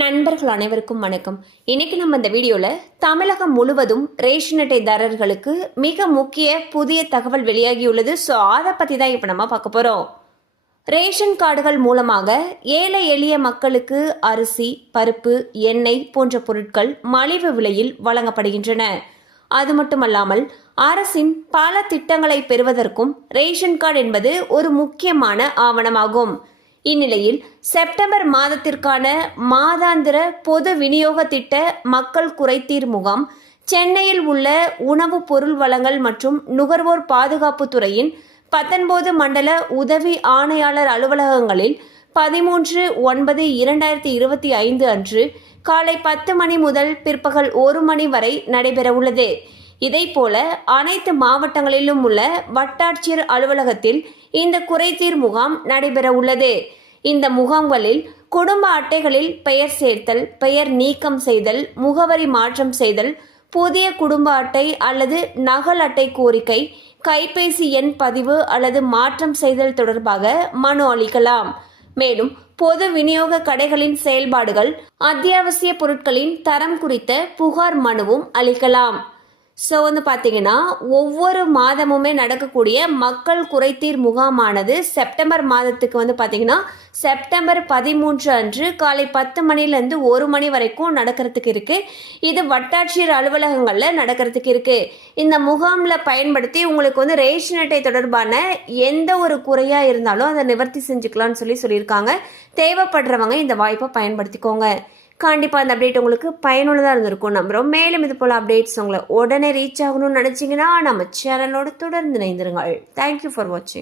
நண்பர்கள் அனைவருக்கும் வணக்கம். இன்னைக்கு நம்ம இந்த வீடியோவில் தமிழகம் முழுவதும் ரேஷன் அட்டைதாரர்களுக்கு மிக முக்கிய புதிய தகவல் வெளியாகியுள்ளது. ஸோ அதை பற்றி தான் இப்போ நம்ம பார்க்க போகிறோம். ரேஷன் கார்டுகள் மூலமாக ஏழை எளிய மக்களுக்கு அரிசி, பருப்பு, எண்ணெய் போன்ற பொருட்கள் மலிவு விலையில் வழங்கப்படுகின்றன. அது மட்டுமல்லாமல் அரசின் பல திட்டங்களை பெறுவதற்கும் ரேஷன் கார்டு என்பது ஒரு முக்கியமான ஆவணமாகும். இந்நிலையில் செப்டம்பர் மாதத்திற்கான மாதாந்திர பொது விநியோக திட்ட மக்கள் குறைதீர் முகாம் சென்னையில் உள்ள உணவு பொருள் வழங்கல் மற்றும் நுகர்வோர் பாதுகாப்பு துறையின் 19 மண்டல உதவி ஆணையாளர் அலுவலகங்களில் 13/9/2025 அன்று காலை 10 மணி முதல் பிற்பகல் 1 மணி வரை நடைபெறவுள்ளது. இதேபோல அனைத்து மாவட்டங்களிலும் உள்ள வட்டாட்சியர் அலுவலகத்தில் இந்த குறைதீர் முகாம் நடைபெற உள்ளது. இந்த முகாம்களில் குடும்ப அட்டைகளில் பெயர் சேர்த்தல், பெயர் நீக்கம் செய்தல், முகவரி மாற்றம் செய்தல், புதிய குடும்ப அட்டை அல்லது நகல் அட்டை கோரிக்கை, கைபேசி எண் பதிவு அல்லது மாற்றம் செய்தல் தொடர்பாக மனு அளிக்கலாம். மேலும் பொது விநியோக கடைகளின் செயல்பாடுகள், அத்தியாவசிய பொருட்களின் தரம் குறித்த புகார் மனுவும் அளிக்கலாம். ஸோ பார்த்தீங்கன்னா ஒவ்வொரு மாதமுமே நடக்கக்கூடிய மக்கள் குறைதீர் முகாமானது செப்டம்பர் மாதத்துக்கு பார்த்தீங்கன்னா செப்டம்பர் 13 அன்று காலை 10 மணிலேருந்து 1 மணி வரைக்கும் நடக்கிறதுக்கு இருக்குது. இது வட்டாட்சியர் அலுவலகங்களில் நடக்கிறதுக்கு இருக்குது. இந்த முகாமில் பயன்படுத்தி உங்களுக்கு ரேஷன் அட்டை தொடர்பான எந்த ஒரு குறையாக இருந்தாலும் அதை நிவர்த்தி செஞ்சுக்கலாம்னு சொல்லியிருக்காங்க. தேவைப்படுறவங்க இந்த வாய்ப்பை பயன்படுத்திக்கோங்க. கண்டிப்பாக அந்த அப்டேட் உங்களுக்கு பயனுள்ளதாக இருந்திருக்கும் நம்புகிறோம். மேலும் இது போல் அப்டேட்ஸ் உங்களை உடனே ரீச் ஆகணும்னு நினச்சிங்கன்னா நம்ம சேனலோடு தொடர்ந்து இணைந்திருங்கள். தேங்க்யூ ஃபார் வாட்சிங்.